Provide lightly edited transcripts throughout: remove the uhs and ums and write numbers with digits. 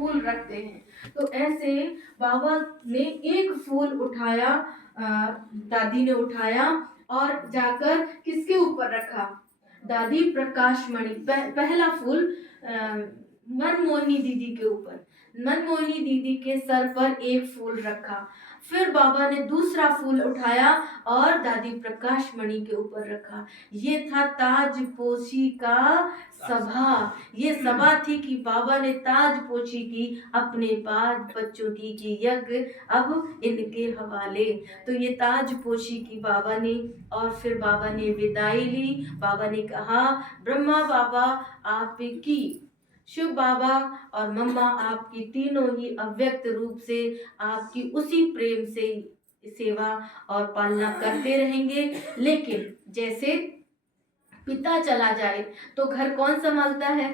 फूल रखते हैं। तो ऐसे बाबा ने एक फूल उठाया, दादी ने उठाया और जाकर किसके ऊपर रखा? दादी प्रकाश मणि, पहला फूल मनमोहिनी दीदी के ऊपर, मनमोहिनी दीदी के सर पर एक फूल रखा। फिर बाबा ने दूसरा फूल उठाया और दादी प्रकाश मणि के ऊपर रखा। ये था ताजपोशी का सभा। ये सभा थी कि बाबा ने ताजपोशी की, अपने बाद बच्चों की यज्ञ अब इनके हवाले। तो ये ताजपोशी की बाबा ने, और फिर बाबा ने विदाई ली। बाबा ने कहा, ब्रह्मा बाबा आपकी, शिव बाबा और मम्मा आपकी, तीनों ही अव्यक्त रूप से आपकी उसी प्रेम से सेवा और पालना करते रहेंगे। लेकिन जैसे पिता चला जाए तो घर कौन संभालता है?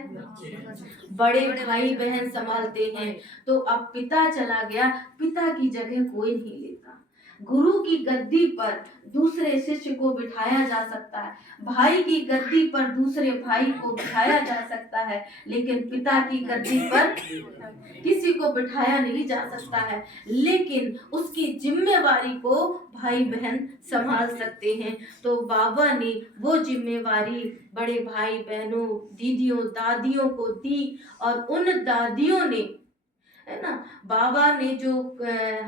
बड़े भाई बहन संभालते हैं। तो अब पिता चला गया, पिता की जगह कोई नहीं लेता। गुरु की गद्दी पर दूसरे शिष्य को बिठाया जा सकता है, भाई की गद्दी पर दूसरे भाई को बिठाया जा सकता है, लेकिन पिता की गद्दी पर किसी को बिठाया नहीं जा सकता है। लेकिन उसकी जिम्मेवारी को भाई बहन संभाल सकते हैं। तो बाबा ने वो जिम्मेवारी बड़े भाई बहनों, दीदियों, दादियों को दी, और उन दादियों ने, है ना, बाबा ने जो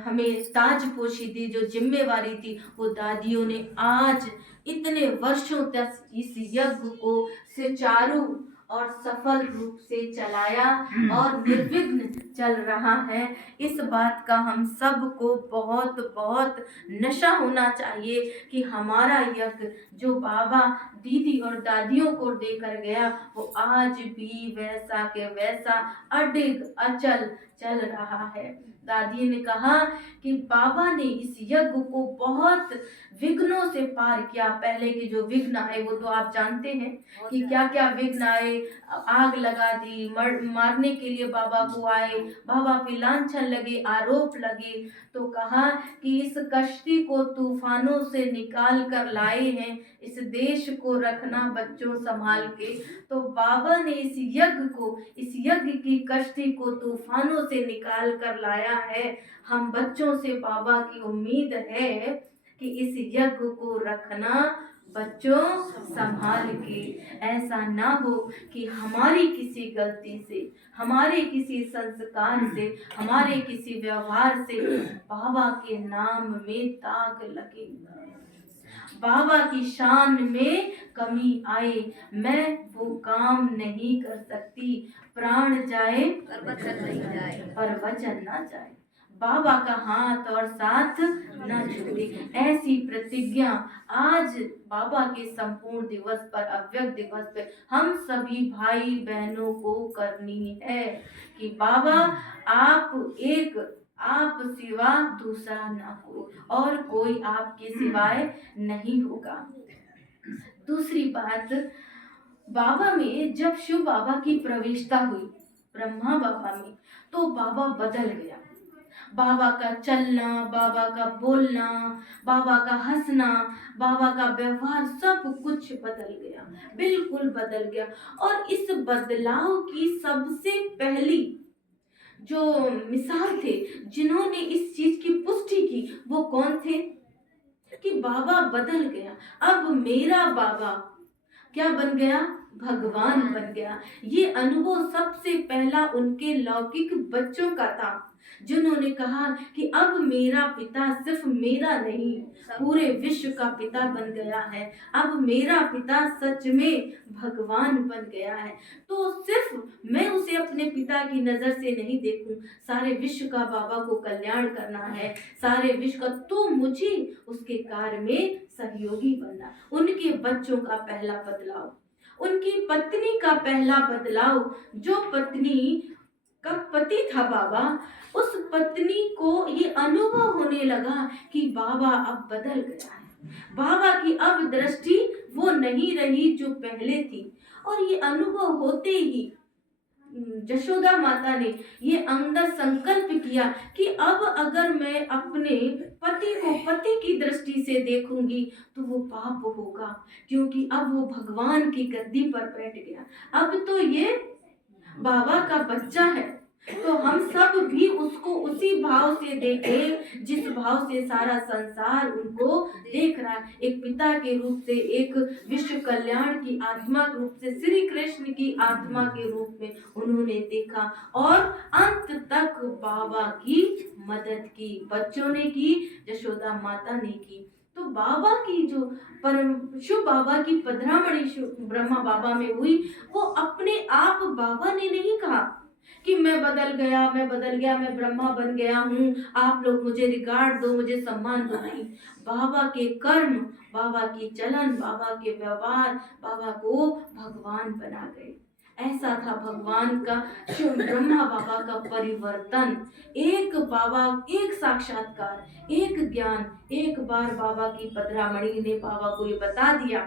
हमें ताजपोशी दी, जो जिम्मेवारी थी, वो दादियों ने आज इतने वर्षों तक इस यज्ञ को सुचारू और सफल रूप से चलाया और निर्विघ्न चल रहा है। इस बात का हम सबको बहुत बहुत नशा होना चाहिए कि हमारा यज्ञ जो बाबा दीदी और दादियों को देकर गया, वो आज भी वैसा के वैसा अडिग अचल चल रहा है। दादी ने कहा कि बाबा ने इस यज्ञ को बहुत विघ्नों से पार किया। पहले के जो विघ्न आए वो तो आप जानते हैं कि क्या क्या विघ्न आए। आग लगा दी, मारने के लिए बाबा को आए, बाबा पे लांछन लगे, आरोप लगे। तो कहा कि इस कश्ती को तूफानों से निकाल कर लाए हैं, इस देश को रखना बच्चों संभाल के। तो बाबा ने इस यज्ञ को, इस यज्ञ की कश्ती को तूफानों से निकाल कर लाया है। हम बच्चों से बाबा की उम्मीद है कि इस यज्ञ को रखना बच्चों संभाल के। ऐसा ना हो कि हमारी किसी गलती से, हमारे किसी संस्कार से, हमारे किसी व्यवहार से बाबा के नाम में दाग लगे, बाबा की शान में कमी आए। मैं वो काम नहीं कर सकती, प्राण जाए पर वचन ना जाए, बाबा का हाथ और साथ न छूटे। ऐसी प्रतिज्ञा आज बाबा के संपूर्ण दिवस पर, अव्यक्त दिवस पर हम सभी भाई बहनों को करनी है कि बाबा आप एक, आप सिवा दूसरा ना कोई, और कोई आपके सिवाय नहीं होगा। दूसरी बात, बाबा में जब शिव बाबा की प्रवेशता हुई ब्रह्मा बाबा में, तो बाबा बदल गया। बाबा का चलना, बाबा का बोलना, बाबा का हंसना, बाबा का व्यवहार, सब कुछ बदल गया, बिल्कुल बदल गया। और इस बदलाव की सबसे पहली जो मिसाल थे, जिन्होंने इस चीज की पुष्टि की, वो कौन थे? कि बाबा बदल गया। अब मेरा बाबा क्या बन गया? भगवान बन गया। ये अनुभव सबसे पहला उनके लौकिक बच्चों का था, जिन्होंने कहा कि अब मेरा पिता सिर्फ मेरा नहीं, पूरे विश्व का पिता बन गया है। अब मेरा पिता सच में भगवान बन गया है। तो सिर्फ मैं उसे अपने पिता की नजर से नहीं देखूं, सारे विश्व का बाबा को कल्याण करना है, सारे विश्व का, तो मुझे उसके कार्य में सहयोगी बनना। उनके बच्चों का पहला बदलाव, उनकी पत्नी का पहला बदलाव, जो पत्नी का पति था बाबा, उस पत्नी को ये अनुभव होने लगा कि बाबा अब बदल गया है, बाबा की अब दृष्टि वो नहीं रही जो पहले थी। और ये अनुभव होते ही यशोदा माता ने ये अंदर संकल्प किया कि अब अगर मैं अपने पति को पति की दृष्टि से देखूंगी तो वो पाप होगा, क्योंकि अब वो भगवान की गद्दी पर बैठ गया। अब तो ये बाबा का बच्चा है, तो हम हम सब भी उसको उसी भाव से देखें जिस भाव से सारा संसार उनको देख रहा है। एक पिता के रूप से, एक विश्व कल्याण की आत्मा के रूप से, श्री कृष्ण की आत्मा के रूप में उन्होंने देखा और अंत तक बाबा की मदद की। बच्चों ने की, यशोदा माता ने की। तो बाबा की जो परम शुभ बाबा की पधरामणि ब्रह्मा बाबा में हुई, वो अपने आप बाबा ने नहीं कहा कि मैं बदल गया, मैं ब्रह्मा बन गया हूँ, आप लोग मुझे रिगार्ड दो, मुझे सम्मान दो। नहीं, बाबा के कर्म, बाबा की चलन, बाबा के व्यवहार बाबा को भगवान बना गए। ऐसा था भगवान का शिव ब्रह्मा बाबा का परिवर्तन। एक बाबा, एक साक्षात्कार, एक ज्ञान, एक बार बाबा की पधरामणि ने बाबा को ये बता दिया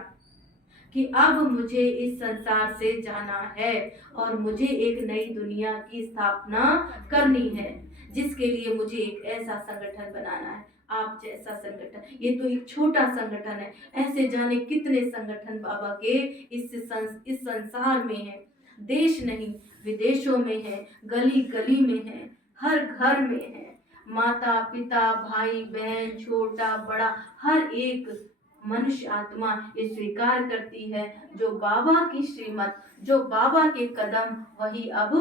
कि अब मुझे इस संसार से जाना है और मुझे एक नई दुनिया की स्थापना करनी है, जिसके लिए मुझे एक ऐसा संगठन बनाना है, आप जैसा संगठन। ये तो एक छोटा संगठन है, ऐसे जाने कितने संगठन बाबा के इस संसार में है। देश नहीं, विदेशों में है, गली गली में है, हर घर में है। माता पिता, भाई बहन, छोटा बड़ा, हर एक मनुष्य आत्मा ये स्वीकार करती है, जो बाबा की श्रीमत, जो बाबा के कदम, वही अब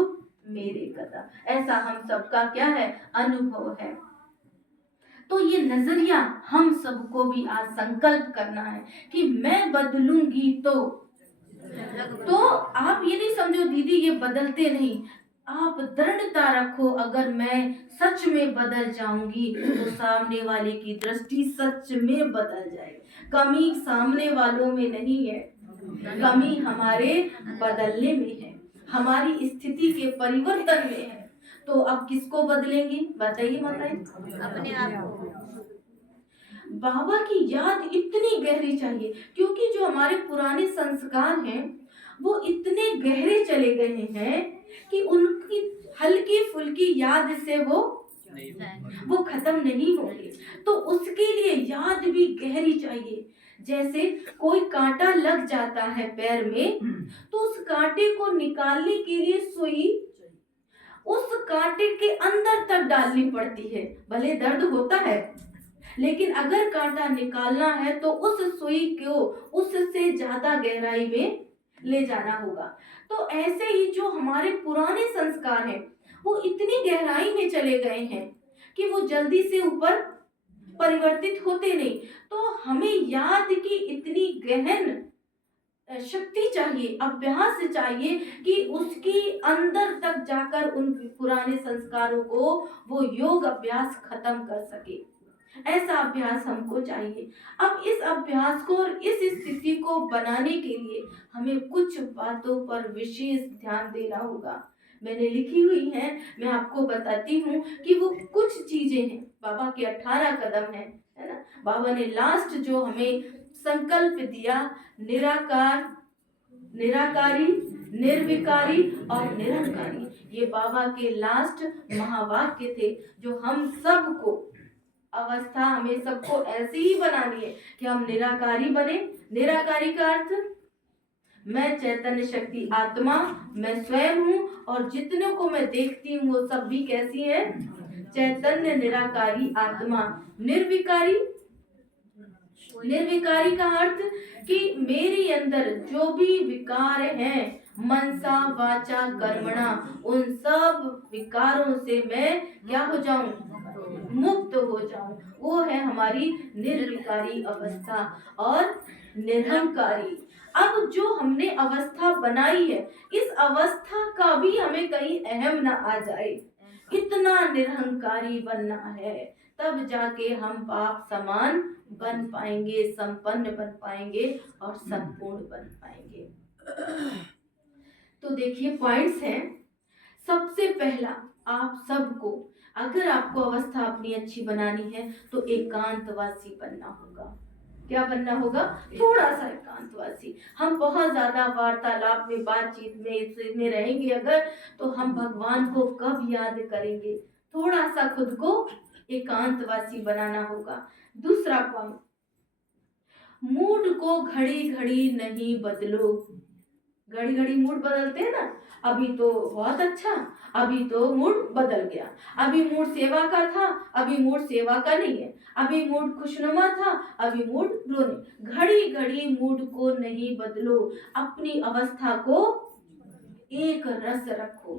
मेरे कदम। ऐसा हम सबका क्या है, अनुभव है। तो ये नजरिया हम सबको भी आज संकल्प करना है कि मैं बदलूंगी। तो आप ये नहीं समझो दीदी ये बदलते नहीं, आप दृढ़ता रखो, अगर मैं सच में बदल जाऊंगी तो सामने वाले की दृष्टि सच में बदल जाएगी। कमी सामने वालों में नहीं है, कमी हमारे बदलने में है, हमारी स्थिति के परिवर्तन में है। तो अब किसको बदलेंगे, बताइए माताएं? अपने आप को। बाबा की याद इतनी गहरी चाहिए, क्योंकि जो हमारे पुराने संस्कार हैं वो इतने गहरे चले गए हैं कि उनकी हल्की फुल्की याद से वो खत्म नहीं होंगे। तो उसके लिए याद भी गहरी चाहिए। जैसे कोई कांटा लग जाता है पैर में, तो उस कांटे को निकालने के लिए सुई उस कांटे के अंदर तक डालनी पड़ती है। भले दर्द होता है, लेकिन अगर कांटा निकालना है तो उस सुई को उससे ज्यादा गहराई में ले जाना होगा। तो ऐसे ही जो हमारे पुराने संस्कार हैं वो इतनी गहराई में चले गए हैं कि वो जल्दी से ऊपर परिवर्तित होते नहीं। तो हमें याद की इतनी गहन शक्ति चाहिए, अभ्यास चाहिए कि उसकी अंदर तक जाकर उन पुराने संस्कारों को वो योग अभ्यास खत्म कर सके। ऐसा अभ्यास हमको चाहिए। अब इस अभ्यास को और इस स्थिति को बनाने के लिए हमें कुछ बातों पर विशेष ध्यान देना होगा। मैंने लिखी हुई है, मैं आपको बताती हूँ कि वो कुछ चीजें हैं। बाबा के 18 कदम है ना। बाबा ने लास्ट जो हमें संकल्प दिया, निराकार, निराकारी, निर्विकारी और निरंकारी, ये बाबा के लास्ट महावाक्य थे, जो हम सबको अवस्था हमें सबको ऐसी ही बनानी है कि हम निराकारी बने। निराकारी का अर्थ, मैं चैतन्य शक्ति आत्मा, मैं स्वयं हूँ और जितने को मैं देखती हूँ वो सब भी कैसी है, चैतन्य निराकारी आत्मा। निर्विकारी, निर्विकारी का अर्थ कि मेरे अंदर जो भी विकार हैं, मनसा वाचा कर्मणा, उन सब विकारों से मैं क्या हो जाऊं, मुक्त हो जाऊं। वो है हमारी निर्विकारी अवस्था। और निरहंकारी, अब जो हमने अवस्था बनाई है, इस अवस्था का भी हमें कहीं अहम ना आ जाए, इतना निरहंकारी बनना है, तब जाके हम बाप समान बन पाएंगे, संपन्न बन पाएंगे और संपूर्ण बन पाएंगे। तो देखिए पॉइंट्स हैं। सबसे पहला, आप सबको अगर आपको अवस्था अपनी अच्छी बनानी है तो एकांतवासी बनना होगा। क्या बनना होगा, थोड़ा सा एकांतवासी। हम बहुत ज्यादा वार्तालाप में, बातचीत में, इसमें रहेंगे अगर, तो हम भगवान को कब याद करेंगे। थोड़ा सा खुद को एकांतवासी बनाना होगा। दूसरा पॉइंट, मूड को घड़ी घड़ी नहीं बदलो। घड़ी घड़ी मूड बदलते हैं ना, अभी तो बहुत अच्छा, अभी तो मूड बदल गया, अभी मूड सेवा का था, अभी मूड सेवा का नहीं है, अभी मूड खुशनुमा था, अभी मूड रोने। घड़ी घड़ी मूड को नहीं बदलो, अपनी अवस्था को एक रस रखो।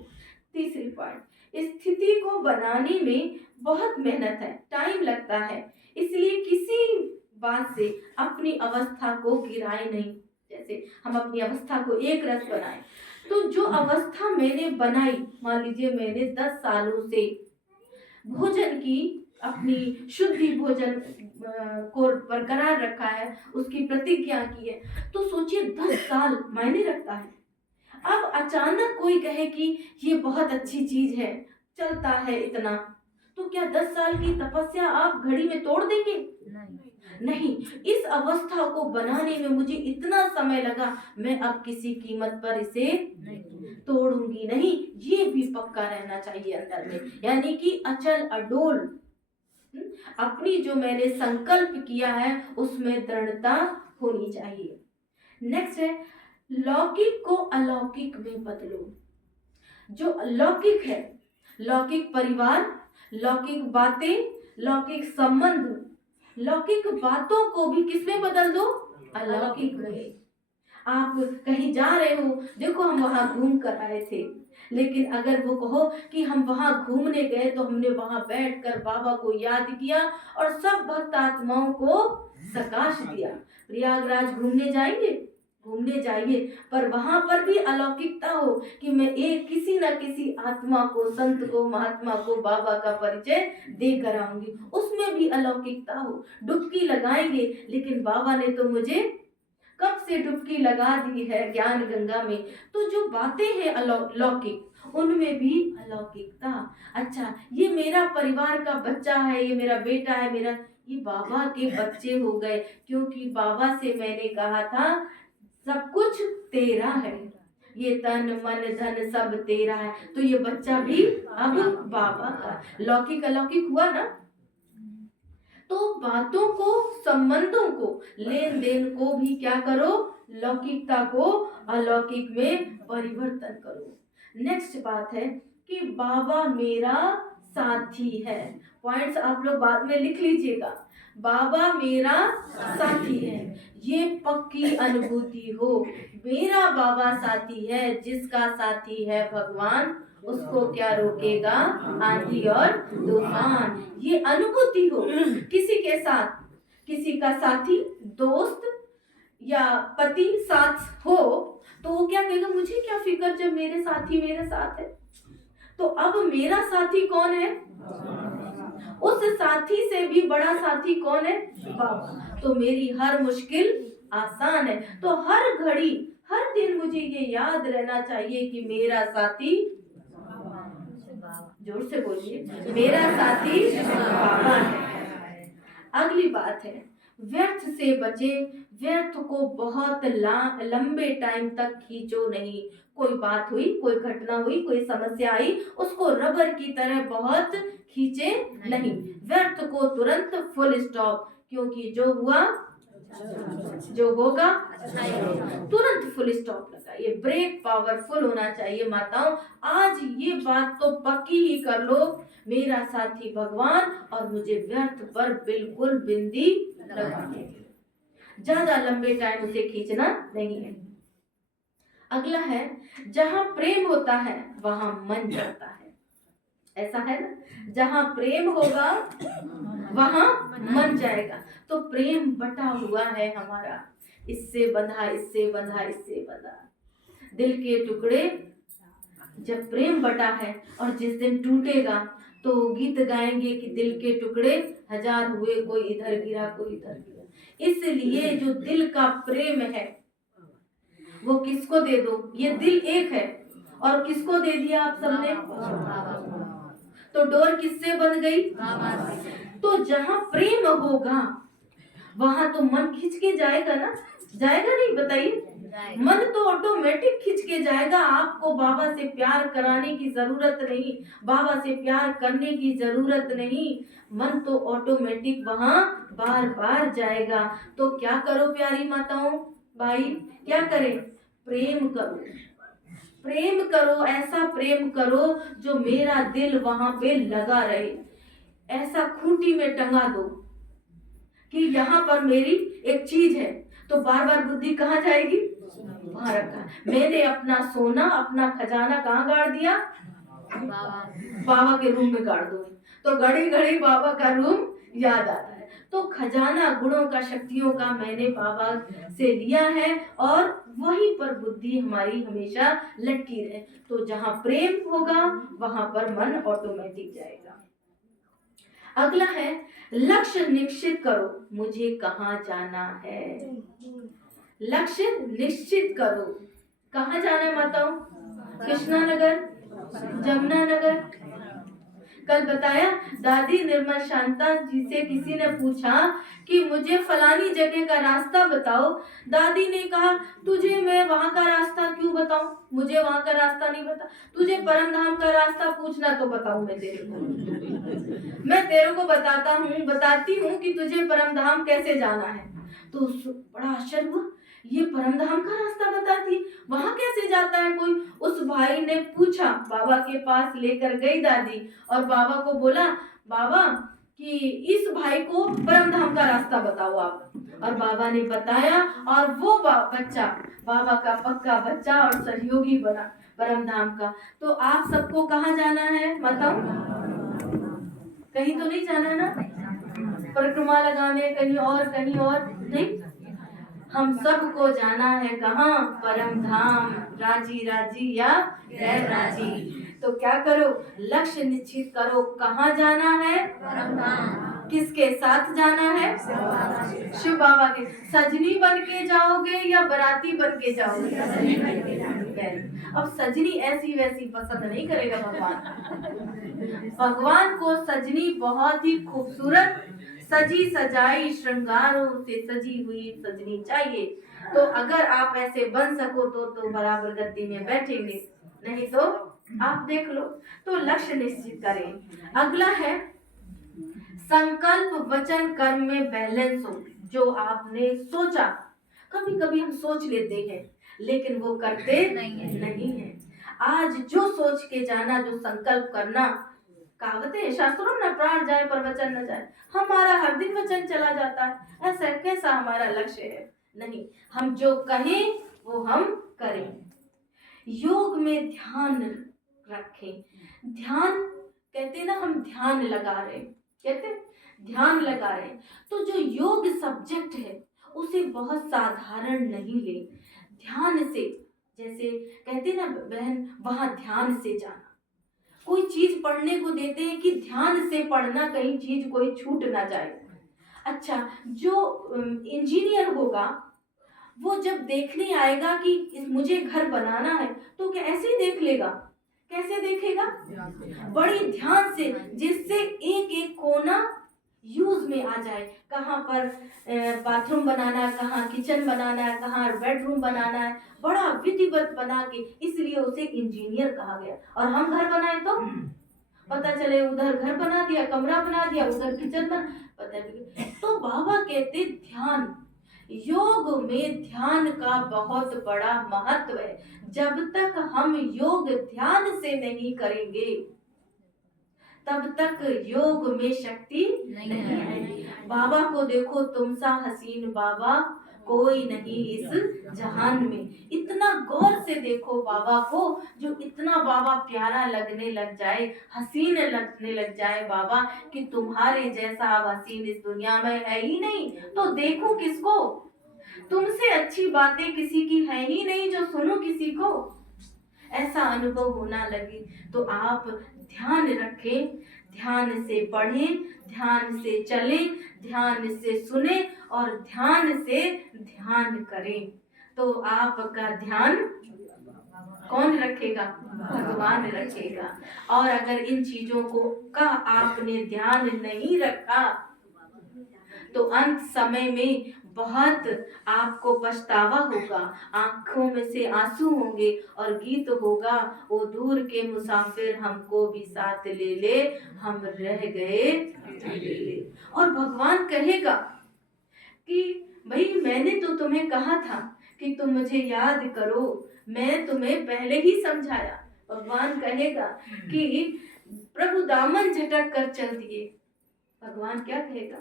तीसरी पॉइंट, स्थिति को बनाने में बहुत मेहनत है, टाइम लगता है, इसलिए किसी बात से अपनी अवस्था को गिराए नहीं। जैसे हम अपनी अवस्था को एक रस बनाए, तो जो अवस्था मैंने बनाई, मान लीजिए मैंने 10 सालों से भोजन की, अपनी शुद्धि भोजन को बरकरार रखा है, उसकी प्रतिज्ञा की है, तो सोचिए 10 साल मायने रखता है। अब अचानक कोई कहे कि ये बहुत अच्छी चीज है, चलता है इतना, तो क्या 10 साल की तपस्या आप घड़ी में तोड़ देंगे? नहीं। इस अवस्था को बनाने में मुझे इतना समय लगा, मैं अब किसी कीमत पर इसे तोड़ूंगी नहीं। ये भी पक्का रहना चाहिए अंदर में, यानी कि अचल अडोल। अपनी जो मैंने संकल्प किया है उसमें दृढ़ता होनी चाहिए। नेक्स्ट है, लौकिक को अलौकिक में बदलो। जो लौकिक है, लौकिक परिवार, लौकिक बातें, लौकिक संबंध, लौकिक बातों को भी किसमें बदल दो? अलौकिक में। आप कहीं जा रहे हो, देखो हम वहां घूम कर आए थे, लेकिन अगर वो कहो कि हम वहां घूमने गए तो हमने वहां बैठकर बाबा को याद किया और सब भक्त आत्माओं को सकाश दिया। प्रयागराज घूमने जाएंगे, घूमने जाइए, पर वहां पर भी अलौकिकता हो कि मैं एक किसी न किसी आत्मा को, संत को, महात्मा को बाबा का परिचय देकर आऊंगी, उसमें भी अलौकिकता हो। डुबकी लगाएंगे, लेकिन बाबा ने तो मुझे कब से डुबकी लगा दी है ज्ञान गंगा में। तो जो बातें हैं अलौकिक, उनमें भी अलौकिकता। अच्छा, ये मेरा परिवार का बच्चा है, ये मेरा बेटा है, मेरा ये बाबा के बच्चे हो गए, क्योंकि बाबा से मैंने कहा था सब कुछ तेरा है, ये तन मन धन सब तेरा है, तो ये बच्चा भी अब बाबा का। लौकिक अलौकिक हुआ ना। तो बातों को, संबंधों को, लेन देन को भी क्या करो? लौकिकता को अलौकिक में परिवर्तन करो। नेक्स्ट बात है कि बाबा मेरा साथी है। पॉइंट्स आप लोग बाद में लिख लीजिएगा। बाबा मेरा साथी है, ये पक्की अनुभूति हो। मेरा बाबा साथी है, जिसका साथी है भगवान, उसको क्या रोकेगा? आंधी और तूफान। ये अनुभूति हो किसी के साथ, किसी का साथी, दोस्त या पति साथ हो, तो वो क्या कहेगा? मुझे क्या फिक्र जब मेरे साथी मेरे साथ है। तो अब मेरा साथी कौन है? उस साथी से भी बड़ा साथी कौन है? बाबा। तो मेरी हर मुश्किल आसान है। तो हर घड़ी, हर दिन मुझे ये याद रहना चाहिए कि मेरा साथी, जोर से बोलिए, मेरा साथी बाबा है। अगली बात है, व्यर्थ से बचे। व्यर्थ को बहुत लंबे टाइम तक खींचो नहीं। कोई बात हुई, कोई घटना हुई, कोई समस्या आई, उसको रबर की तरह बहुत खींचे नहीं। व्यर्थ को तुरंत फुल स्टॉप, क्योंकि जो हुआ, जो होगा तुरंत फुल स्टॉप लगाइए। ब्रेक पावरफुल होना चाहिए माताओं। आज ये बात तो पक्की ही कर लो, मेरा साथी भगवान, और मुझे व्यर्थ पर बिल्कुल बिंदी लगानी, ज्यादा लंबे टाइम उसे खींचना नहीं है। अगला है, जहां प्रेम होता है वहां मन जाता है। ऐसा है ना, जहां प्रेम होगा वहां मन जाएगा। तो प्रेम बटा हुआ है हमारा, इससे बंधा, इससे बंधा, इससे बंधा। दिल के टुकड़े, जब प्रेम बटा है और जिस दिन टूटेगा तो गीत गाएंगे कि दिल के टुकड़े हजार हुए, कोई इधर गिरा, कोई इधर गिरा। इसलिए जो दिल का प्रेम है वो किसको दे दो? ये दिल एक है, और किसको दे दिया आप सबने? तो डोर किससे बन गई? तो जहां प्रेम होगा वहां तो मन खिंच के जाएगा ना, जाएगा नहीं? बताइए। मन तो ऑटोमेटिक खिंच के जाएगा। आपको बाबा से प्यार कराने की जरूरत नहीं, बाबा से प्यार करने की जरूरत नहीं, मन तो ऑटोमेटिक वहां बार बार जाएगा। तो क्या करो प्यारी माताओं, भाई, क्या करें? प्रेम करो, प्रेम करो, ऐसा प्रेम करो जो मेरा दिल वहां पे लगा रहे। ऐसा खूंटी में टंगा दो कि यहाँ पर मेरी एक चीज है, तो बार बार बुद्धि कहाँ जाएगी? वहां रखा। मैंने अपना सोना, अपना खजाना कहाँ गाड़ दिया? बाबा के रूम में गाड़ दो, तो घड़ी घड़ी बाबा का रूम याद आता है। तो खजाना गुणों का, शक्तियों का मैंने बाबा से लिया है, और वहीं पर बुद्धि हमारी हमेशा लटकी रहे। तो जहाँ प्रेम होगा वहां पर मन ऑटोमेटिक जाएगा। अगला है लक्ष्य निश्चित करो, मुझे कहाँ जाना है। लक्ष्य निश्चित करो, कहाँ जाना है माताओं? कृष्णा नगर, जमुना नगर। कल बताया दादी निर्मल शांता जी से किसी ने पूछा कि मुझे फलानी जगह का रास्ता बताओ। दादी ने कहा तुझे मैं वहां का रास्ता क्यों बताऊं, मुझे वहां का रास्ता नहीं पता। तुझे परम धाम का रास्ता पूछना तो बताऊं मैं तेरे को। मैं तेरे को बताती हूँ कि तुझे परम धाम कैसे जाना है। तो बड़ा आश्चर्य हुआ, ये परम धाम का रास्ता बताती, वहां कैसे जाता है कोई? उस भाई ने पूछा, बाबा के पास लेकर गई दादी, और बाबा को बोला बाबा कि इस भाई को परम धाम का रास्ता बताओ आप। और बाबा ने बताया, और वो बच्चा बाबा का पक्का बच्चा और सहयोगी बना परम धाम का। तो आप सबको कहाँ जाना है बताओ? कहीं तो नहीं जाना ना, परिक्रमा लगाने कहीं और नहीं। हम सबको जाना है कहाँ? परम धाम, राजी राजी या गैर राजी। तो क्या करो? लक्ष्य निश्चित करो, कहाँ जाना है? परम धाम। किसके साथ जाना है? शिव बाबा के। सजनी बन के जाओगे या बराती बन के जाओगे? अब सजनी ऐसी वैसी पसंद नहीं करेगा भगवान। भगवान को सजनी बहुत ही खूबसूरत, सजी सजाई श्रृंगारों से सजी हुई सजनी चाहिए। तो अगर आप ऐसे बन सको तो बराबर गद्दी में बैठेंगे, नहीं तो आप देख लो। तो लक्ष्य निश्चित करें। अगला है संकल्प वचन कर्म में बैलेंस हो। जो आपने सोचा, कभी कभी हम सोच लेते हैं लेकिन वो करते नहीं है। आज जो सोच के जाना, जो संकल्प करना, कहावतें शास्त्रों में, प्राण जाए पर वचन न जाए। हमारा हर दिन वचन चला जाता है, ऐसा कैसा हमारा लक्ष्य है? नहीं, हम जो कहें वो हम करें। योग में ध्यान रखें। ध्यान कहते ना, हम ध्यान लगा रहे, कहते ध्यान लगा रहे। तो जो योग सब्जेक्ट है उसे बहुत साधारण नहीं ले, ध्यान से, जैसे कहते ना बहन, वहां ध्यान से जाना। कोई चीज पढ़ने को देते हैं कि ध्यान से पढ़ना, कहीं चीज कोई छूट ना जाए। अच्छा, जो इंजीनियर होगा वो जब देखने आएगा कि मुझे घर बनाना है, तो क्या ऐसे ही देख लेगा? कैसे देखेगा? बड़ी ध्यान से, जिससे एक एक कोना यूज में आ जाए। कहाँ पर बाथरूम बनाना है, कहाँ किचन बनाना है, कहाँ बेडरूम बनाना है, बड़ा विधिवत बना के, इसलिए उसे इंजीनियर कहा गया। और हम घर बनाए तो पता चले उधर घर बना दिया, कमरा बना दिया, उधर किचन पता नहीं। तो बाबा कहते ध्यान, योग में ध्यान का बहुत बड़ा महत्व है। जब तक हम योग ध्यान से नहीं करेंगे तब तक योग में शक्ति नहीं आएगी। बाबा को देखो, तुम सा हसीन बाबा कोई नहीं इस जहान में। इतना गौर से देखो बाबा को, जो इतना बाबा प्यारा लगने लग जाए, हसीन लगने लग जाए बाबा, कि तुम्हारे जैसा अब हसीन इस दुनिया में है ही नहीं, तो देखो किसको? तुमसे अच्छी बातें किसी की है ही नहीं जो सुनो किसी को। ऐसा अनुभव होना लगे तो आप ध्यान रखें, ध्यान से पढ़ें, ध्यान से चलें, ध्यान से सुने और ध्यान से ध्यान करें। तो आपका ध्यान कौन रखेगा? भगवान रखेगा। और अगर इन चीजों को का आपने ध्यान नहीं रखा तो अंत समय में बहुत आपको पछतावा होगा, आंखों में से आंसू होंगे और गीत होगा, ओ दूर के मुसाफिर हमको भी साथ ले ले, हम रह गए अकेले। और भगवान कहेगा कि भाई मैंने तो तुम्हें कहा था कि तुम मुझे याद करो, मैं तुम्हें पहले ही समझाया। भगवान कहेगा कि प्रभु दामन झटक कर चल दिए। भगवान क्या कहेगा?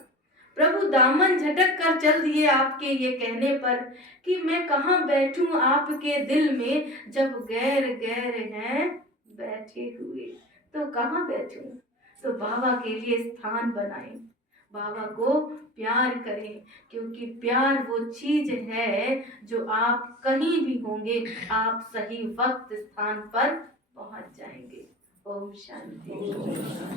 प्रभु दामन झटक कर चल दिए आपके ये कहने पर कि मैं कहाँ बैठूं आपके दिल में, जब गैर गैर हैं बैठे हुए। तो कहाँ बैठूं? तो बाबा के लिए स्थान बनाएं, बाबा को प्यार करें, क्योंकि प्यार वो चीज है जो आप कहीं भी होंगे आप सही वक्त स्थान पर पहुंच जाएंगे। ओम शांति।